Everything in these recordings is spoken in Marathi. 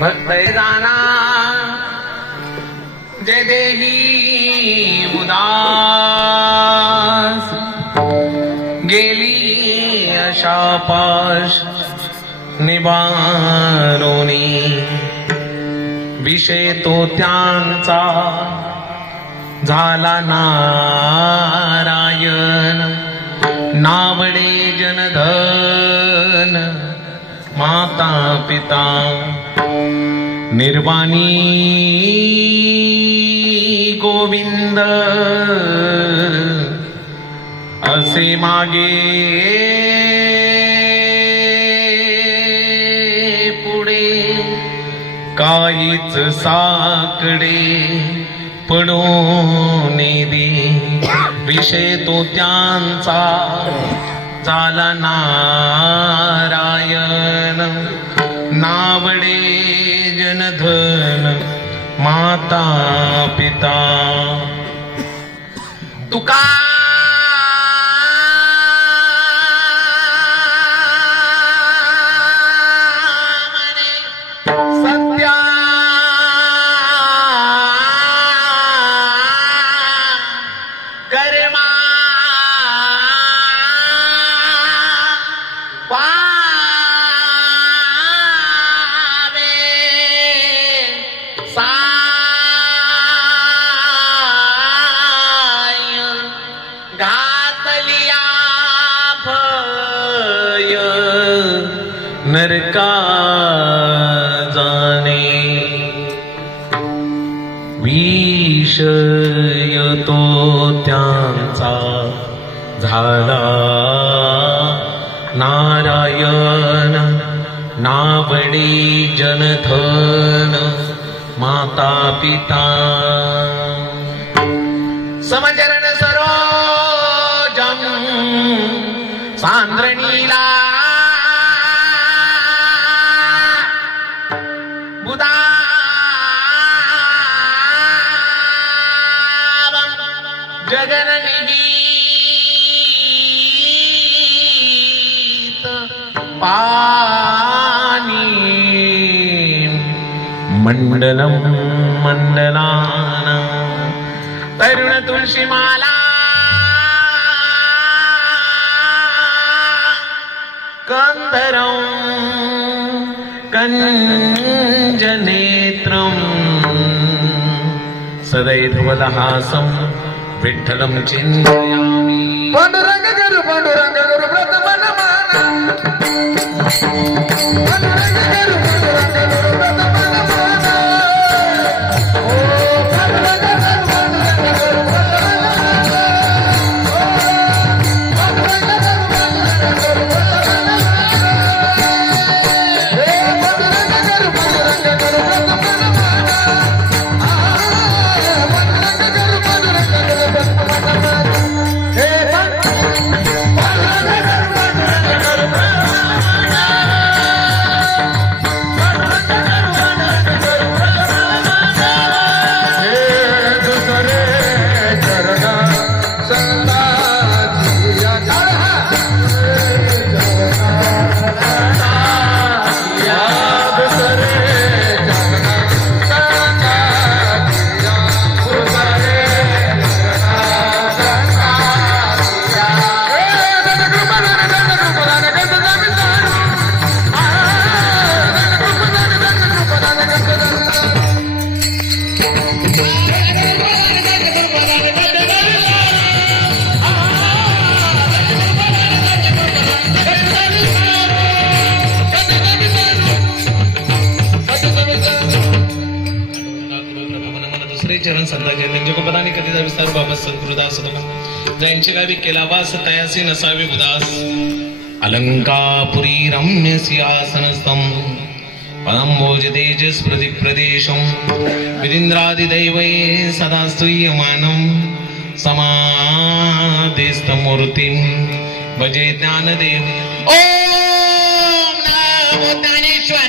भक्तय जाना जय देही उदास गेली अशापाश निवारोनी विषय तो त्यांचा झाला नारायण नावडे जनधन माता पिता निर्वाणी गोविंद असे मागे पुढे काहीच साकडे पडून दे विषय तो त्यांचा झाला नारायण नावडे जनधन माता पिता तुका सत्या कर्मा घातलिया भय नरका जाणे विषय तो त्यांचा झाला नारायण नावडे जनधन माता पिता समचरण सरोजम सांद्रणीला बुधावं जगननिगीत पानी मंडलम मंडलाना तरुण तुलसी माला कंधरं कंजनेत्रं सदैवलहासं विठ्ठलं चिन्तयामि पांडुरंग गुरु व्रतमनमाना पांडुरंग गुरु व्रतमनमाना ओ पांडुरंग गुरु श्री चरण संताचे त्यांचे गोपदानी कधीचा विस्तार बाबा सद्गुरुदास तुका ज्यांचे गावी केला वास तयासी नसावे उदास अलंकापुरी रम्य सिंहासनस्थं पदंबोज तेजस प्रदेशं विरिंद्रादिदैवै सदा स्तूयमानं समाधिस्थमूर्तिं भजे ज्ञानदेव ओम नमो ज्ञानेश्वर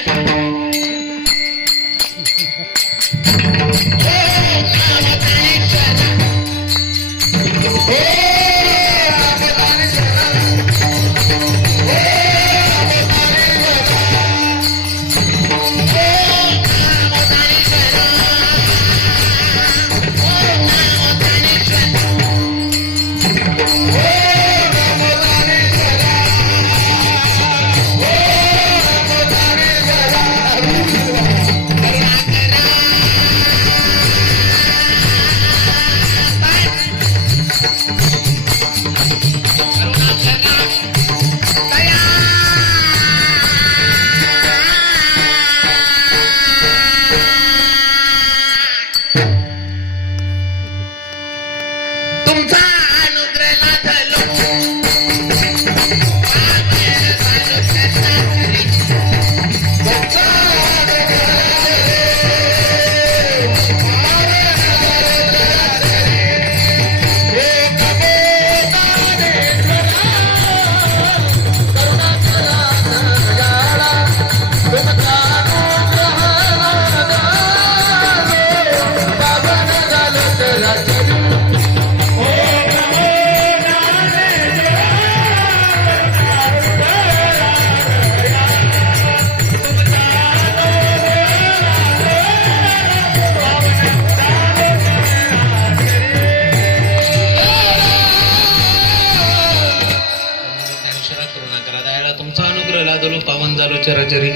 चरचरी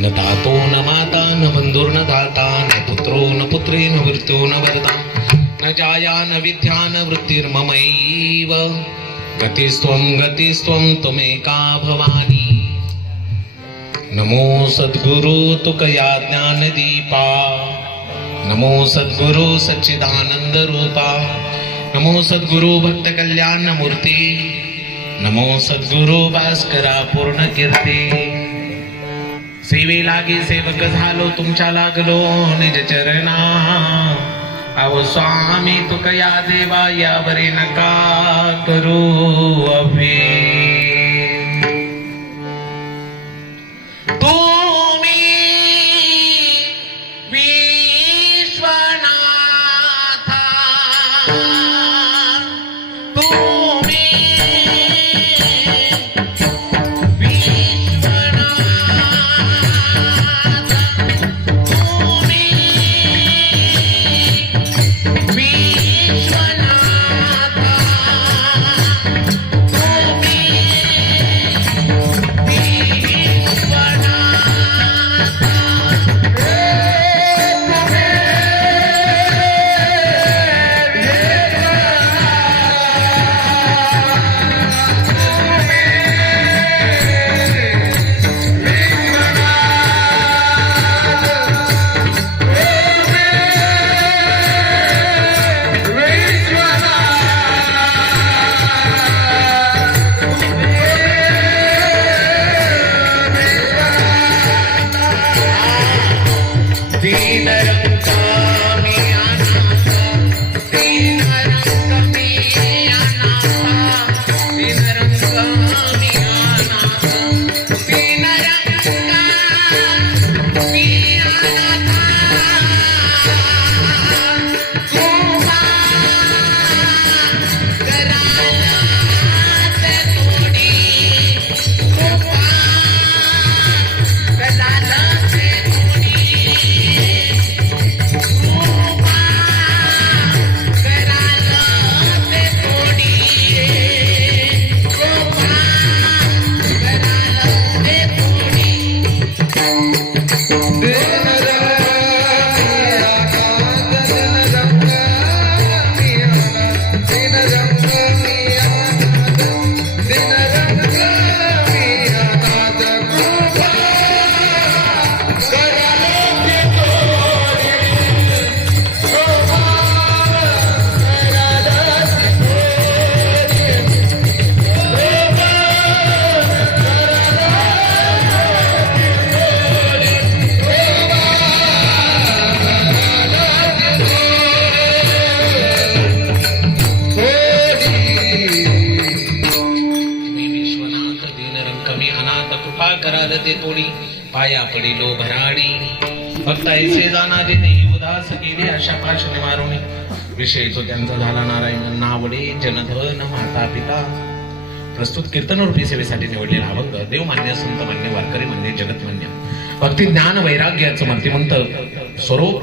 न तातो न माता न बंधुर न दाता न पुत्रो न पुत्री न मृत्यो न वरता न जाया न विद्या न वृत्तिर्ममैव गतिस्त्वं त्वमेका भवानी नमो सद्गुरु तुकया ज्ञानदीपा नमो सद्गुरु सच्चिदानंद रूपा नमो सद्गुरु भक्त कल्याण मूर्ती नमो सद्गुरु भास्करा पूर्ण कीर्ती सेवे लागे सेवक झालो तुमच्या लागलो निज चरणा अहो स्वामी तुकया देवा यावरी नका करू अभे तुम्ही विश्वनाथा तुम्ही पाया पडिलो भराडी भक्त ऐसे जाना देते उदास केले अशा पाशने मारुनी विषय तो त्यांचा झाला नारायण नावडे जनधन माता पिता. प्रस्तुत कीर्तनरूपी सेवेसाठी निवडलेला अभंग देवमान्य संत मान्य वारकरी मान्य जगतमान्य भक्ती ज्ञान वैराग्याचं मूर्तिमंत स्वरूप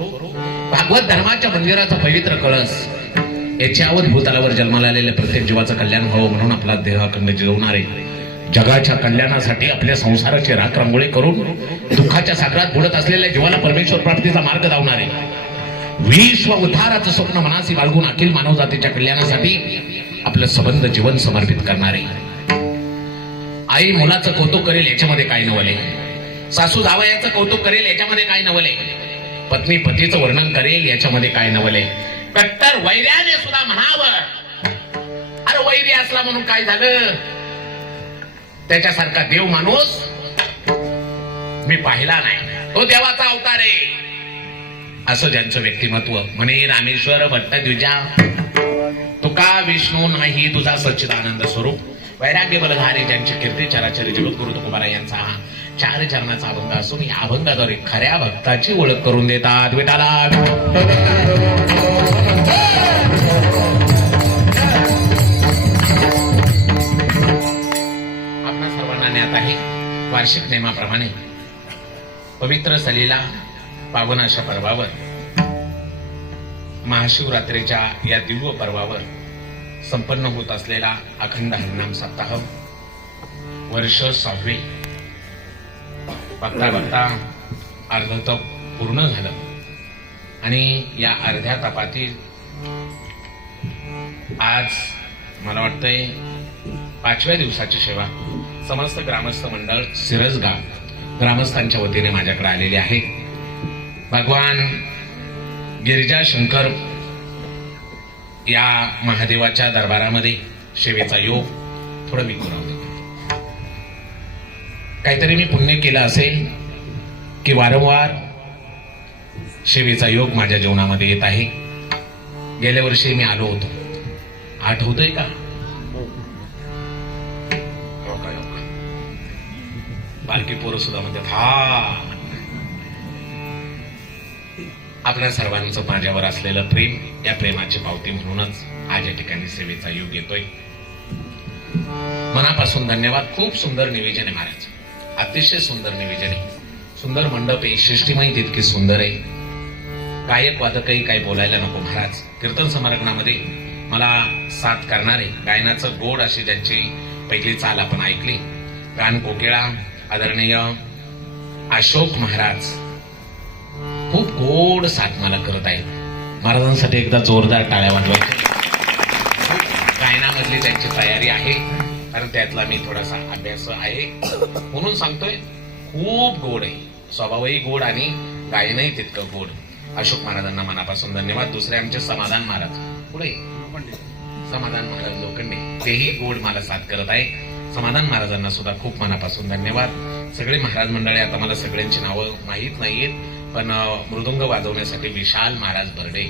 भागवत धर्माच्या मंदिराचा पवित्र कळस याच्यावर भूतलावर जन्माला आलेल्या प्रत्येक जीवाचं कल्याण व्हावं म्हणून आपला देह अखंड जिरवणारे जगाच्या कल्याणासाठी आपल्या संसाराची राखरांगोळी करून दुःखाच्या सागरात बुडत असलेल्या जीवाला परमेश्वर प्राप्तीचा मार्ग दावणारे विश्व उद्धाराचं स्वप्न मनासी बाळगून अखिल मानवजातीच्या कल्याणासाठी आपलं संबंध जीवन समर्पित करणारे आई मुलाचं कौतुक करेल याच्यामध्ये काय नवले, सासू जावयाचं कौतुक करेल याच्यामध्ये काय नवले, पत्नी पतीचं वर्णन करेल याच्यामध्ये काय नवले, कट्टर वैर्याने सुद्धा म्हणावं अरे वैरी असला म्हणून काय झालं, त्याच्यासारखा देव माणूस मी पाहिला नाही, तो देवाचा अवतार आहे असं ज्यांचं व्यक्तिमत्व. म्हणे रामेश्वर भट्टद्विजा तुका विष्णू नाही तुझा सच्चिदानंद स्वरूप. वैराग्य बलधारी ज्यांची कीर्ती चराचरी जगद्गुरु तुकोबारा यांचा हा 4 चरणाचा अभंग असून या अभंगाद्वारे खऱ्या भक्ताची ओळख करून देतात. विठाला आपणा सर्वांना ज्ञात आहे वार्षिक नेमाप्रमाणे पवित्र सलीला पावन अशा पर्वावर महाशिवरात्रीच्या या दिव्य पर्वावर संपन्न होत असलेला अखंड हरिनाम सप्ताह वर्ष 6वे बघता बघता अर्ध तप पूर्ण झालं आणि या अर्ध्या तपातील आज मला वाटतंय 5व्या दिवसाची सेवा समस्त ग्रामस्थ मंडळ सिरसगाव ग्रामस्थांच्या वतीने माझ्याकडे आलेली आहे. भगवान गिरिजा शंकर या महादेवाच्या दरबारामध्ये सेवेचा योग थोडं विखुरावते. काहीतरी मी पुण्य केलं असेल की वारंवार सेवेचा योग माझ्या जीवनामध्ये येत आहे. गेल्या वर्षी मी आलो होतो, आठवतंय का? बारकी पोरं सुद्धा म्हणतात हा. आपल्या सर्वांचं माझ्यावर असलेलं प्रेम, या प्रेमाची पावती म्हणूनच आज या ठिकाणी सेवेचा योग येतोय. मनापासून धन्यवाद. खूप सुंदर निवेदन आहे महाराज, अतिशय सुंदर निवेदन आहे. सुंदर मंडप आहे, सृष्टीमय तितकी सुंदर आहे. गायक वादकही काही बोलायला नको महाराज. कीर्तन समर्पणामध्ये मला साथ करणारे गायनाचं गोड अशी ज्यांची पहिली चाल आपण ऐकली, गान कोकिळा आदरणीय अशोक महाराज खूप गोड साथ मला करत आहेत. महाराजांसाठी एकदा जोरदार टाळ्या वाजवायच्या. गायनामधली त्यांची तयारी आहे, कारण त्यातला मी थोडासा अभ्यास आहे म्हणून सांगतोय. खूप गोड आहे, स्वभावही गोड आणि गायनही तितकं गोड. अशोक महाराजांना मनापासून धन्यवाद. दुसरे आमचे समाधान महाराज पुढे समाधान महाराज लोखंडे, तेही गोड मला साथ करत आहे. समाधान महाराजांना सुद्धा खूप मनापासून धन्यवाद. सगळे महाराज मंडळी, आता मला सगळ्यांची नावं माहीत नाहीयेत, पण मृदुंग वाजवण्यासाठी विशाल महाराज बर्डे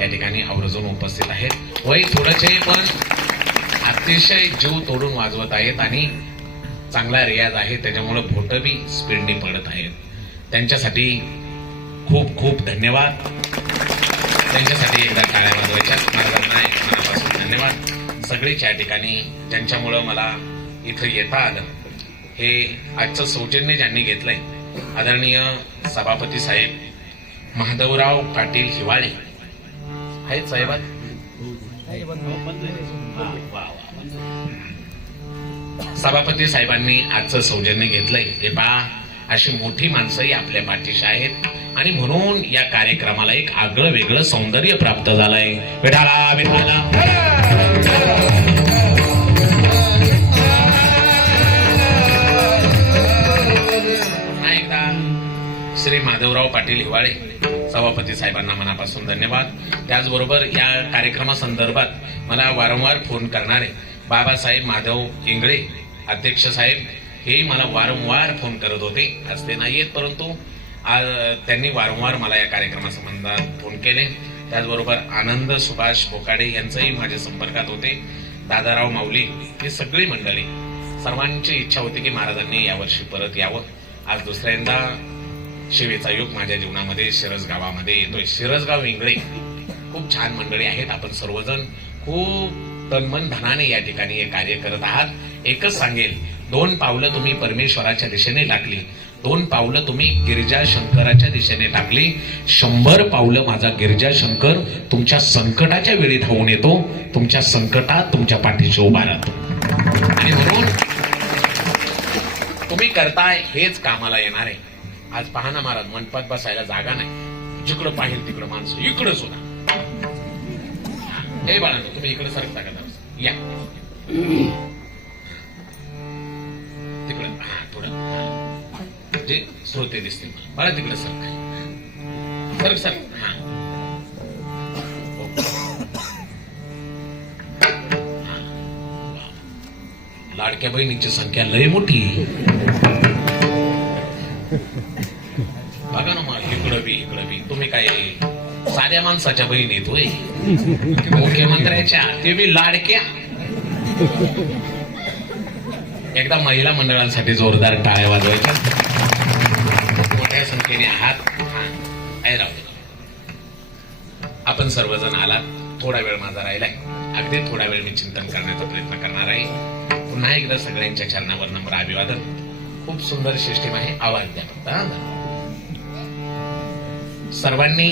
या ठिकाणी आवर्जून उपस्थित आहेत. वय थोडंच आहे पण अतिशय जीव तोडून वाजवत आहेत आणि चांगला रियाज आहे, त्याच्यामुळे बोटं बी स्पीडनी पडत आहेत. त्यांच्यासाठी खूप खूप धन्यवाद. त्यांच्यासाठी एकदा टाळ्या वाजवायच्या. महाराजांना मनापासून धन्यवाद. सगळेच या ठिकाणी ज्यांच्यामुळं मला इथं येता आलं, हे आजचं सौजन्य ज्यांनी घेतलंय आदरणीय सभापती साहेब महादेवराव पाटील हिवाळे आहेत साहेब. सभापती साहेबांनी आजचं सौजन्य घेतलंय. हे पहा, अशी मोठी माणसंही आपल्या पाठीशी आहेत आणि म्हणून या कार्यक्रमाला एक आगळं वेगळं सौंदर्य प्राप्त झालंय. विठाला विठाला. श्री माधवराव पाटील हिवाळे सभापती साहेबांना मनापासून धन्यवाद. त्याचबरोबर या कार्यक्रमासंदर्भात मला वारंवार फोन करणारे बाबासाहेब माधव इंगळे अध्यक्ष साहेब, हे मला वारंवार फोन करत होते. आज ते नाहीयेत, परंतु आज त्यांनी वारंवार मला या कार्यक्रमासंबंधात फोन केले. त्याचबरोबर आनंद सुभाष बोकाडे यांचंही माझ्या संपर्कात होते. दादाराव माऊली, ही सगळी मंडळी, सर्वांची इच्छा होती की महाराजांनी यावर्षी परत यावं. आज दुसऱ्यांदा शिवेचा योग माझ्या जीवनामध्ये शिरस गावामध्ये येतोय. शिरसगाव इंगळे खूप छान मंडळी आहेत. आपण सर्वजण खूप तनमन धनाने या ठिकाणी हे कार्य करत आहात. एकच सांगेल, 2 पावलं तुम्ही परमेश्वराच्या दिशेने टाकली, 2 पावलं तुम्ही गिरिजा शंकराच्या दिशेने टाकली, 100 पावलं माझा गिरिजा शंकर तुमच्या संकटाच्या वेळी धावून येतो, तुमच्या संकटात तुमच्या पाठीशी उभा राहतो. आणि म्हणून तुम्ही करताय हेच कामाला येणार आहे. आज पहा ना महाराज, मंडपात बसायला जागा नाही, जिकडं पाहिजे तिकडं माणसं, इकडं सुद्धा. हे बाळांनो, तुम्ही इकडे सरकता का? या तिकडं, हा थोडं जे श्रोते दिसतील मला तिकडे सरक सरक. हा लाडक्या बहिणींची संख्या लय मोठी. बघा ना मग, इकडं बी तुम्ही काय साध्या माणसाच्या बहिणी येतोय, मुख्यमंत्र्याच्या, ते बी लाडक्या. एकदा महिला मंडळांसाठी जोरदार टाळ्या वाजवायच्या. मोठ्या संख्येने आहात. राहू दे. आपण सर्वजण आलात. थोडा वेळ माझा राहिलाय, अगदी थोडा वेळ मी चिंतन करण्याचा प्रयत्न करणार आहे. पुन्हा एकदा सगळ्यांच्या चरणावर नम्र अभिवादन. खूप सुंदर सिस्टीम आहे. आवाज द्या फक्त. सर्वांनी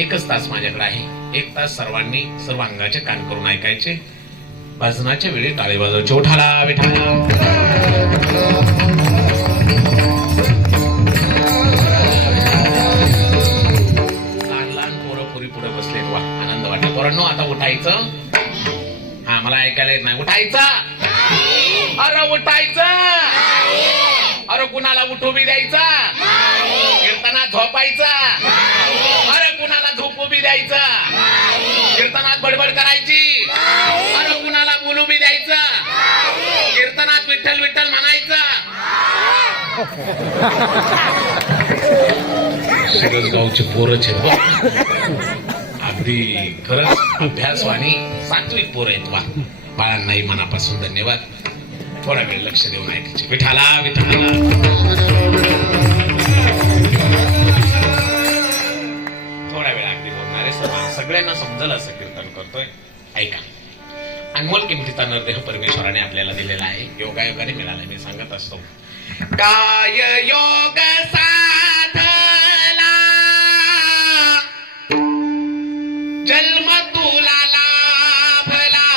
एकच तास माझ्याकडे आहे. 1 तास सर्वांनी सर्व अंगाचे कान करून ऐकायचे. भजनाच्या वेळी टाळी वाजवायची. उठाला विठाला. लहान लहान पोरं पुरी पुढे बसले. वा, आनंद वाटला. पोरांनो, आता उठायचं. हा, मला ऐकायला येत नाही. उठायचं. अरे उठायचं. अरे कुणाला उठू बी द्यायचा. कीर्तनात झोपायचा. अरे कुणाला झोपू बी द्यायचं. कीर्तनात बडबड करायची. अरे कुणाला बोलू बी द्यायचं. कीर्तनात विठ्ठल विठ्ठल म्हणायचं. शिरसगावचे पोरच आहेत. अगदी खरंच अभ्यासवाणी सात्विक पोरं आहेत. वा, बाळांनाही मनापासून धन्यवाद. थोडा वेळ लक्ष देऊन ऐकायचे. विठाला विठाला. थोडा वेळ अगदी बोलणारे सगळ्यांना समजलं असं कीर्तन करतोय. ऐका. अनमोल किमतीचा नरदेह परमेश्वराने आपल्याला दिलेला आहे. योगायोगाने मिळाला. मी सांगत असतो, काय योग साधला जन्म तुला लाभला,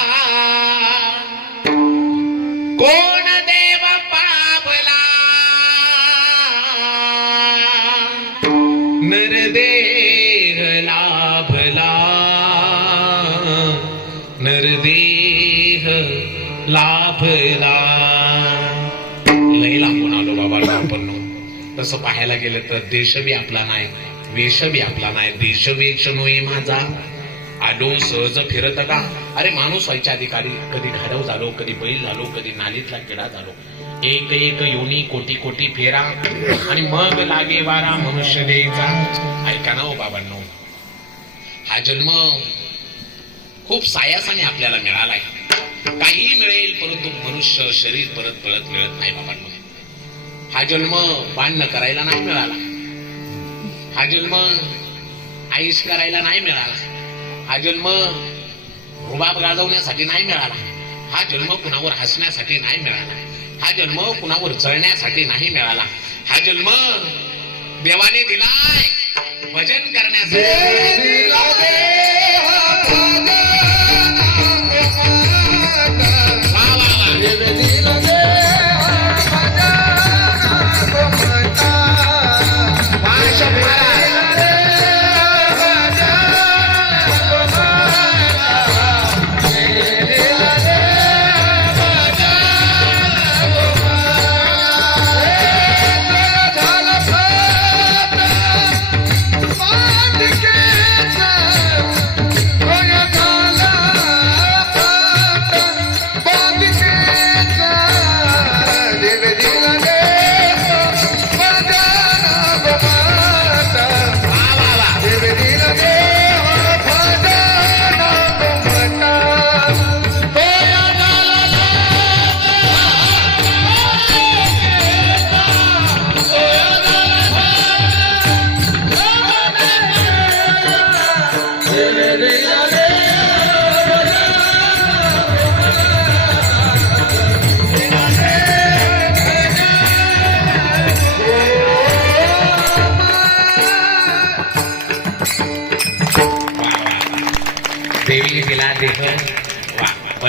कोण देव पावला नरदेह लाभला, नरदेह लाभला. लय लांबून आलो बाबा आपण. तसं पाहायला गेलं तर देश बी आपला नाही, वेश बी आपला नाही. देश वेश नोय माझा, आलो सहज फिरत का. अरे माणूस व्हायच्या अधिकारी कधी घाडव झालो, कधी बैल झालो, कधी नालीतला किडा झालो. एक एक योनी कोटी कोटी फेरा आणि मग लागे वारा मनुष्य द्यायचा. ऐका ना हो बाबांनो, हा जन्म खूप सायासाने आपल्याला मिळालाय. काही मिळेल परंतु मनुष्य शरीर परत परत मिळत नाही बाबांनो. हा जन्म बांधणं करायला नाही मिळाला. हा जन्म आईश करायला नाही मिळाला. हा जन्म रुबाब गाजवण्यासाठी नाही मिळाला. हा जन्म कुणावर हसण्यासाठी नाही मिळाला. हा जन्म कुणावर जळण्यासाठी नाही मिळाला. हा जन्म देवाने दिलाय भजन करण्यासाठी. के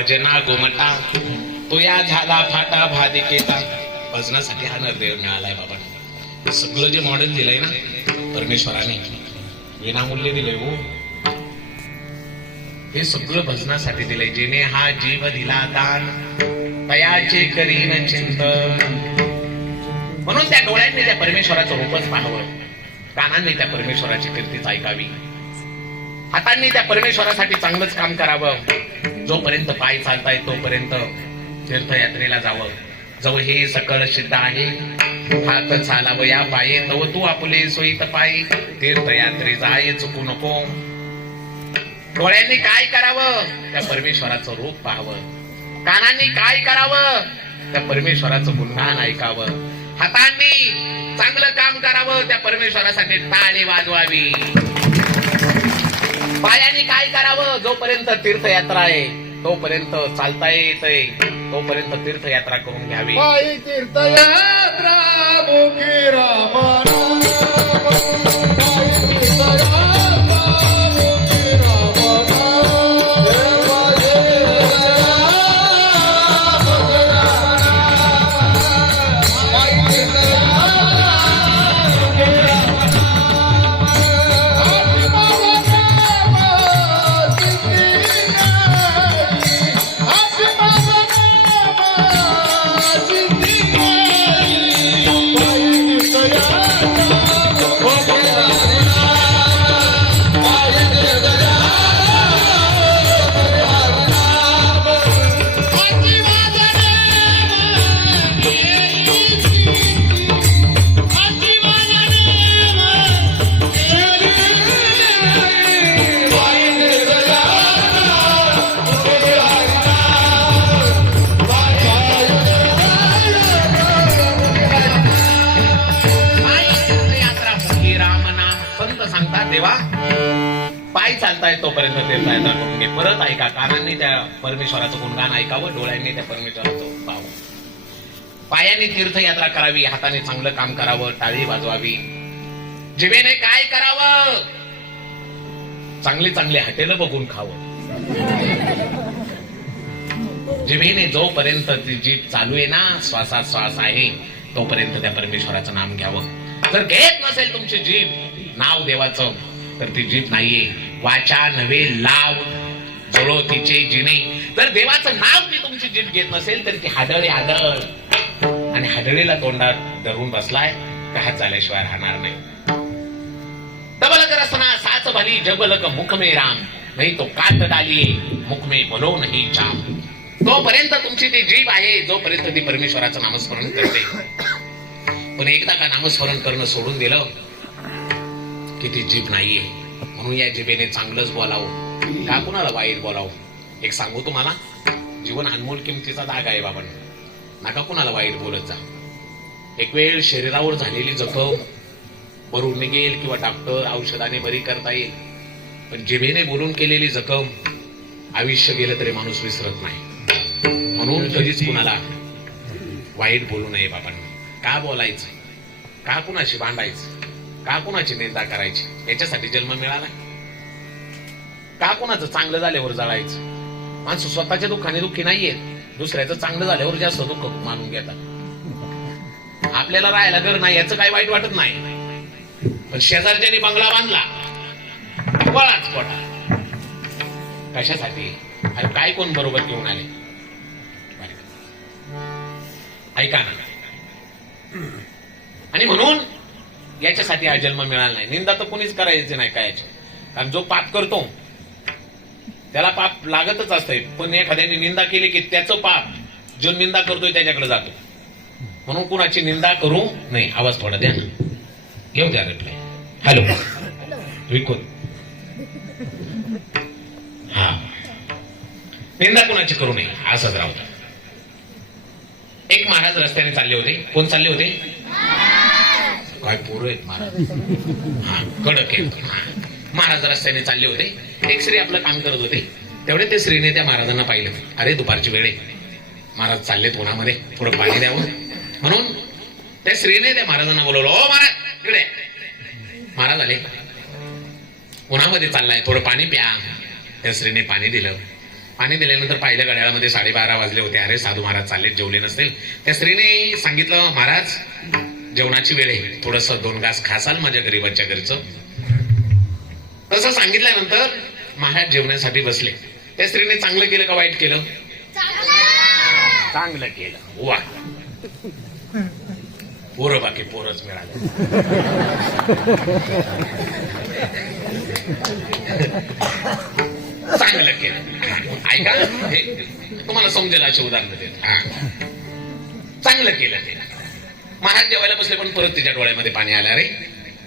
भजना गोमटा तो या झाला फाटा भादिकेता. भजनासाठी हा नरदेव मिळालाय बाबा. हे सगळं जे मॉडेल दिलंय ना परमेश्वराने विनामूल्य दिलंय हो. हे सगळं भजनासाठी दिलंय. जेणे हा जीव दिला दान तयाचे करीन चिंतन. म्हणून त्या डोळ्यांनी त्या परमेश्वराचं रूपच पाहावं, कानांनी त्या परमेश्वराची कीर्तीच ऐकावी, हातांनी त्या परमेश्वरासाठी चांगलंच काम करावं. जोपर्यंत पाय चालताय तोपर्यंत तीर्थयात्रेला जावं. जव हे सकळ सिद्ध आहे हात चालावं या पाये तव तू आपले सोयीत पायी तीर्थयात्रे जाय चुकू नको. डोळ्यांनी काय करावं, त्या परमेश्वराचं रूप पाहावं. कानांनी काय करावं, त्या परमेश्वराचं गुणगान ऐकावं. हातांनी चांगलं काम करावं, त्या परमेश्वरासाठी टाळी वाजवावी. पायांनी काय करावं, जोपर्यंत तीर्थयात्रा आहे तोपर्यंत चालता येतंय तोपर्यंत तीर्थयात्रा करून घ्यावी. पायी तीर्थयात्रा मुखी राम नाम. पायी तीर्थयात्रा मुखी राम नाम. देवा देवा भजना. पायी तीर्थयात्रा मुखी राम नाम. हाती माझा नाम सिद्धी नाही. हाती माझा नाम सिद्धी नाही. पायी तीर्थयात्रा मुखी राम नाम. पायी तीर्थयात्रा मुखी राम नाम. हाती माझा नाम सिद्धी. हाती माझा नाम सिद्धी नाही. पायी तीर्थयात्रा मुखी राम नाम. पायी पायी तीर्थयात्रा मुखी राम नाम. संत सांगतात देवा पाय चालताय तोपर्यंत तीर्थयात्रा करून घे. परत ऐका, कानांनी त्या परमेश्वराचं गुणगान ऐकावं, डोळ्यांनी त्या परमेश्वराचं रूप पाहावं. पायांनी तीर्थयात्रा करावी, हाताने चांगलं काम करावं, टाळी वाजवावी. जिभेने काय करावं, चांगले चांगले हॉटेल बघून खावं. जिभेने जोपर्यंत ती जीभ चालू आहे ना, श्वासात श्वास आहे तोपर्यंत त्या परमेश्वराचं नाम घ्यावं. जर घेत नसेल तुमची जीभ नाव देवाचं तर ती जीभ नाहीये. वाचा नव्हे लाव जळो तिचे जिने. जर देवाचं नाव ती तुमची जीभ घेत नसेल तर ती हाडळ हाडळ. आणि हाडळीला तोंडात धरून बसलाय का हात झाल्याशिवाय राहणार नाही. तबलक रसना साच भली जबलक मुख में राम. नाही तो कात डालिये मुख में बोलो नाही चाम. तोपर्यंत तुमची ती जीभ आहे जोपर्यंत ती परमेश्वराचं नामस्मरण करते. पण एकदा का नामस्मरण करणं सोडून दिलं की ती जीभ नाहीये. म्हणून या जिभेने चांगलंच बोलावं, का कुणाला वाईट बोलावं. एक सांगू तुम्हाला, जीवन अनमोल किमतीचा दाग आहे बाबा. नका कुणाला वाईट बोलत जा. एक वेळ शरीरावर झालेली जखम भरून निघेल किंवा डॉक्टर औषधाने बरी करता येईल, पण जिभेने बोलून केलेली जखम आयुष्य गेलं तरी माणूस विसरत नाही. म्हणून कधीच कुणाला वाईट बोलू नये बाबांनी. का बोलायचं, का कुणाशी भांडायचं, का कुणाची निंदा करायची. याच्यासाठी जन्म मिळाला. का कुणाचं चांगलं झाल्यावर जळायचं. माणसं स्वतःच्या दुःखाने दुःखी नाहीये, दुसऱ्याचं चांगलं झाल्यावर जास्त दुःख मानून घेतात. आपल्याला राहायला घर नाही याचं काही वाईट वाटत नाही, पण शेजारच्यानी बंगला बांधला बळाच पोटा. कशासाठी, अरे काय कोण बरोबर घेऊन आले. ऐका ना. आणि म्हणून याच्यासाठी हा जन्म मिळाला नाही. निंदा तर कोणीच करायची नाही काय. कारण जो पाप करतो त्याला पाप लागतच असतंय, पण एखाद्याने निंदा केली की त्याचं पाप जो निंदा करतोय त्याच्याकडे जातो. म्हणून कुणाची निंदा करू नाही. आवाज थोडा द्या ना, घेऊ द्या रिप्लाय. हॅलो विकून. हा, निंदा कुणाची करू नये, असंच राहू. एक महाराज रस्त्याने चालले होते. कोण चालले होते, काय पोरं आहेत महाराज. हा, कडक आहे. महाराज रस्त्याने चालले होते. एक स्त्री आपलं काम करत होते. तेवढे ते स्त्रीने त्या महाराजांना पाहिलं. अरे दुपारची वेळ आहे, महाराज चाललेत उन्हामध्ये, थोडं पाणी द्यावं. म्हणून त्या स्त्रीने त्या महाराजांना बोलवलं, ओ महाराज इकडे. महाराज आले. उन्हामध्ये चाललाय, थोडं पाणी प्या. त्या स्त्रीने पाणी दिलं. पाणी दिल्यानंतर पाहिलं घड्याळामध्ये 12:30 वाजले होते. अरे साधू महाराज चालले, जेवले नसतील. त्या स्त्रीने सांगितलं, महाराज जेवणाची वेळ आहे, थोडस 2 घास खासाल माझ्या गरीबाच्या घरचं. तसं सांगितल्यानंतर महाराज जेवण्यासाठी बसले. त्या स्त्रीने चांगलं केलं का वाईट केलं? चांगलं केलं. वा, पोरं बाकी पोरच मिळाले. चांगलं केलं. ऐका, हे तुम्हाला समजेल असे उदाहरण देत. चांगलं केलं ते. महाराज जेवायला बसले, पण परत तिच्या डोळ्यामध्ये पाणी आलं. रे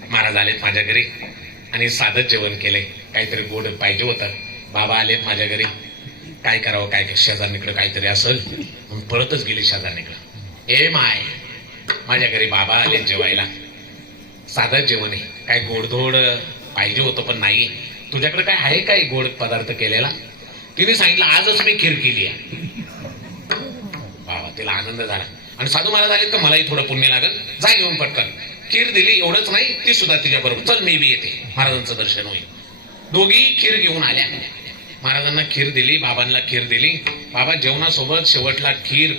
महाराज आलेत माझ्या घरी आणि साधंच जेवण केलंय, काहीतरी गोड पाहिजे होतं. बाबा आलेत माझ्या घरी, काय करावं, काय शेजारणीकडे काहीतरी असेल. पळतच गेली शेजारणीकडे. ए माय, माझ्या घरी बाबा आले जेवायला, साधंच जेवण आहे, काय गोडधोड पाहिजे होतं पण नाही. तुझ्याकडे काय आहे काय गोड पदार्थ केलेला? तिने सांगितलं, आजच मी खीर केली आहे. बाबा, तिला आनंद झाला. आणि साधू महाराज आले का मलाही थोडं पुण्य लागल, जा घेऊन पटकन. खीर दिली, एवढंच नाही, ती सुद्धा तिच्या बरोबर, चल मी बी येते, महाराजांचं दर्शन होईल. दोघी खीर घेऊन आल्या. महाराजांना खीर दिली, बाबांना खीर दिली. बाबा जेवणासोबत शेवटला खीर